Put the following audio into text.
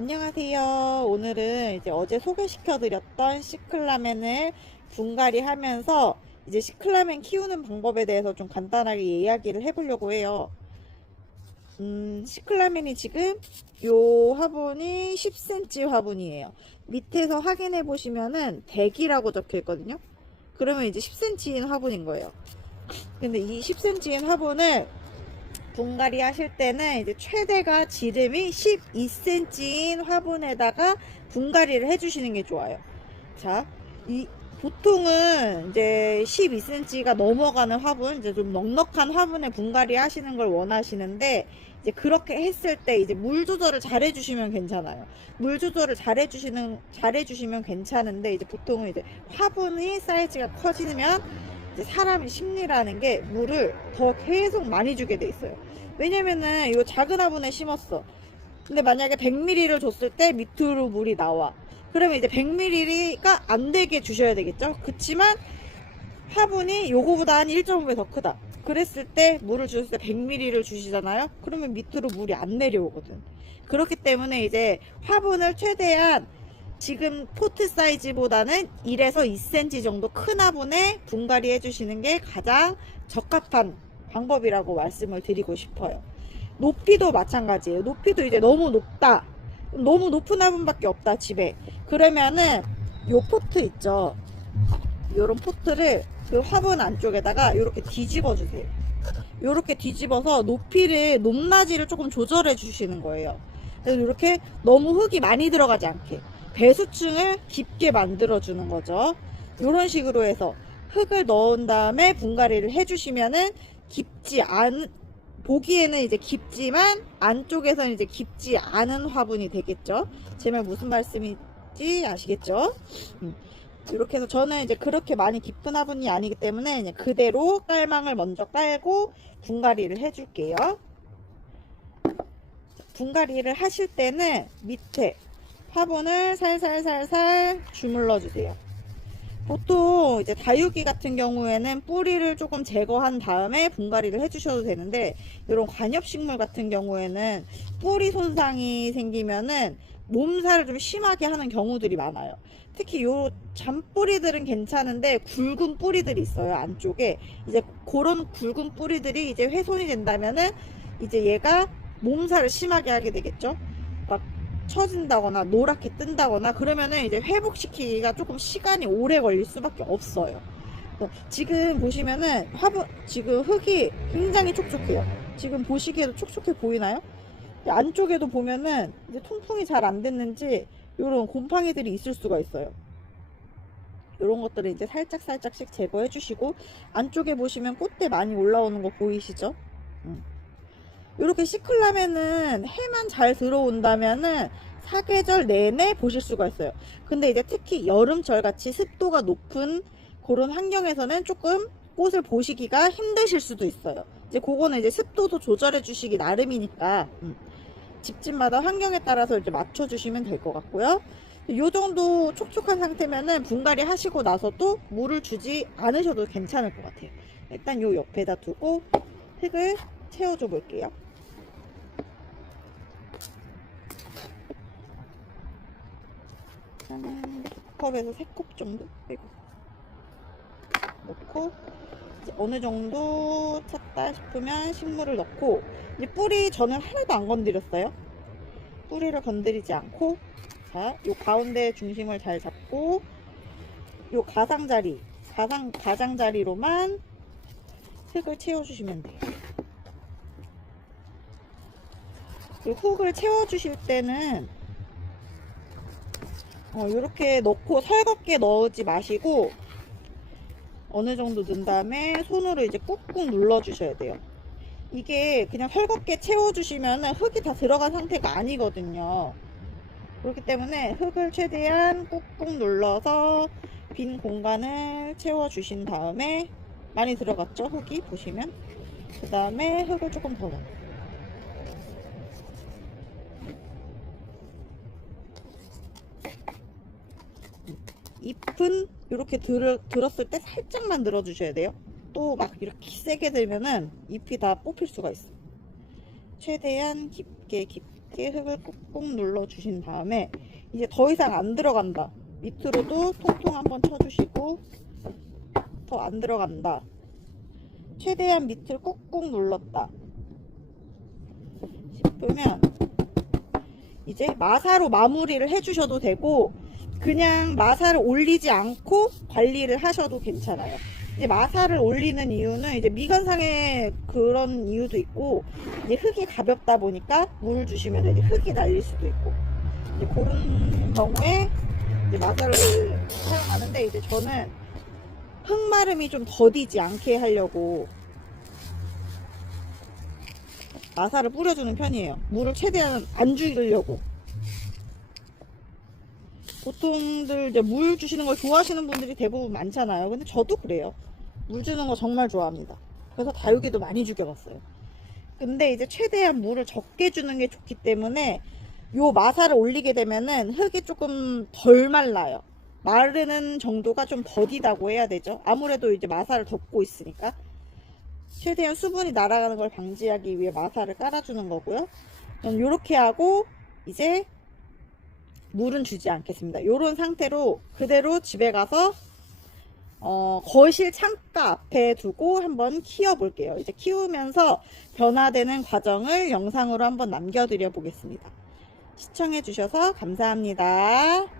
안녕하세요. 오늘은 이제 어제 소개시켜드렸던 시클라멘을 분갈이 하면서 이제 시클라멘 키우는 방법에 대해서 좀 간단하게 이야기를 해보려고 해요. 시클라멘이 지금 요 화분이 10cm 화분이에요. 밑에서 확인해 보시면은 100이라고 적혀 있거든요. 그러면 이제 10cm인 화분인 거예요. 근데 이 10cm인 화분을 분갈이 하실 때는 이제 최대가 지름이 12cm인 화분에다가 분갈이를 해주시는 게 좋아요. 자, 보통은 이제 12cm가 넘어가는 화분, 이제 좀 넉넉한 화분에 분갈이 하시는 걸 원하시는데, 이제 그렇게 했을 때 이제 물 조절을 잘 해주시면 괜찮아요. 물 조절을 잘 해주시면 괜찮은데, 이제 보통은 이제 화분이 사이즈가 커지면 이제 사람의 심리라는 게 물을 더 계속 많이 주게 돼 있어요. 왜냐면은 이 작은 화분에 심었어. 근데 만약에 100ml를 줬을 때 밑으로 물이 나와. 그러면 이제 100ml가 안 되게 주셔야 되겠죠. 그치만 화분이 요거보다 한 1.5배 더 크다. 그랬을 때 물을 주실 때 100ml를 주시잖아요. 그러면 밑으로 물이 안 내려오거든. 그렇기 때문에 이제 화분을 최대한 지금 포트 사이즈보다는 1에서 2cm 정도 큰 화분에 분갈이 해주시는 게 가장 적합한 방법이라고 말씀을 드리고 싶어요. 높이도 마찬가지예요. 높이도 이제 너무 높다. 너무 높은 화분밖에 없다 집에. 그러면은 요 포트 있죠. 요런 포트를 그 화분 안쪽에다가 이렇게 뒤집어 주세요. 이렇게 뒤집어서 높낮이를 조금 조절해 주시는 거예요. 그래서 이렇게 너무 흙이 많이 들어가지 않게 배수층을 깊게 만들어 주는 거죠. 이런 식으로 해서 흙을 넣은 다음에 분갈이를 해주시면은 보기에는 이제 깊지만 안쪽에서는 이제 깊지 않은 화분이 되겠죠. 제 말 무슨 말씀인지 아시겠죠? 이렇게 해서 저는 이제 그렇게 많이 깊은 화분이 아니기 때문에 그냥 그대로 깔망을 먼저 깔고 분갈이를 해줄게요. 분갈이를 하실 때는 밑에 화분을 살살살살 주물러 주세요. 보통 이제 다육이 같은 경우에는 뿌리를 조금 제거한 다음에 분갈이를 해주셔도 되는데, 이런 관엽식물 같은 경우에는 뿌리 손상이 생기면은 몸살을 좀 심하게 하는 경우들이 많아요. 특히 요 잔뿌리들은 괜찮은데 굵은 뿌리들이 있어요. 안쪽에 이제 그런 굵은 뿌리들이 이제 훼손이 된다면은 이제 얘가 몸살을 심하게 하게 되겠죠. 막 처진다거나 노랗게 뜬다거나 그러면은 이제 회복시키기가 조금 시간이 오래 걸릴 수밖에 없어요. 지금 보시면은 지금 흙이 굉장히 촉촉해요. 지금 보시기에도 촉촉해 보이나요? 안쪽에도 보면은 이제 통풍이 잘 안 됐는지 이런 곰팡이들이 있을 수가 있어요. 이런 것들을 이제 살짝씩 제거해 주시고, 안쪽에 보시면 꽃대 많이 올라오는 거 보이시죠? 이렇게 시클라멘은 해만 잘 들어온다면은 사계절 내내 보실 수가 있어요. 근데 이제 특히 여름철 같이 습도가 높은 그런 환경에서는 조금 꽃을 보시기가 힘드실 수도 있어요. 이제 그거는 이제 습도도 조절해 주시기 나름이니까 집집마다 환경에 따라서 이제 맞춰 주시면 될 것 같고요. 이 정도 촉촉한 상태면은 분갈이 하시고 나서도 물을 주지 않으셔도 괜찮을 것 같아요. 일단 요 옆에다 두고 흙을 채워줘 볼게요. 한 2컵에서 3컵 정도 넣고, 이제 어느 정도 찼다 싶으면 식물을 넣고, 이제 뿌리 저는 하나도 안 건드렸어요. 뿌리를 건드리지 않고, 자, 요 가운데 중심을 잘 잡고 요 가장자리로만 흙을 채워주시면 돼요. 이 흙을 채워주실 때는 이렇게 넣고 설겁게 넣지 마시고 어느 정도 넣은 다음에 손으로 이제 꾹꾹 눌러 주셔야 돼요. 이게 그냥 설겁게 채워주시면 흙이 다 들어간 상태가 아니거든요. 그렇기 때문에 흙을 최대한 꾹꾹 눌러서 빈 공간을 채워주신 다음에, 많이 들어갔죠? 흙이 보시면. 그 다음에 흙을 조금 더 넣어요. 잎은 이렇게 들었을 때 살짝만 늘어주셔야 돼요. 또 막 이렇게 세게 들면은 잎이 다 뽑힐 수가 있어요. 최대한 깊게 이렇게 흙을 꾹꾹 눌러 주신 다음에 이제 더 이상 안 들어간다, 밑으로도 통통 한번 쳐주시고 더 안 들어간다, 최대한 밑을 꾹꾹 눌렀다 싶으면 이제 마사로 마무리를 해주셔도 되고 그냥 마사를 올리지 않고 관리를 하셔도 괜찮아요. 이제 마사를 올리는 이유는 이제 미관상의 그런 이유도 있고, 이제 흙이 가볍다 보니까 물을 주시면 이제 흙이 날릴 수도 있고, 이제 그런 경우에 이제 마사를 사용하는데, 이제 저는 흙마름이 좀 더디지 않게 하려고 마사를 뿌려주는 편이에요. 물을 최대한 안 주려고. 보통들 이제 물 주시는 걸 좋아하시는 분들이 대부분 많잖아요. 근데 저도 그래요. 물 주는 거 정말 좋아합니다. 그래서 다육이도 많이 죽여봤어요. 근데 이제 최대한 물을 적게 주는 게 좋기 때문에 요 마사를 올리게 되면은 흙이 조금 덜 말라요. 마르는 정도가 좀 더디다고 해야 되죠. 아무래도 이제 마사를 덮고 있으니까. 최대한 수분이 날아가는 걸 방지하기 위해 마사를 깔아주는 거고요. 저는 이렇게 하고 이제 물은 주지 않겠습니다. 이런 상태로 그대로 집에 가서 거실 창가 앞에 두고 한번 키워 볼게요. 이제 키우면서 변화되는 과정을 영상으로 한번 남겨드려 보겠습니다. 시청해 주셔서 감사합니다.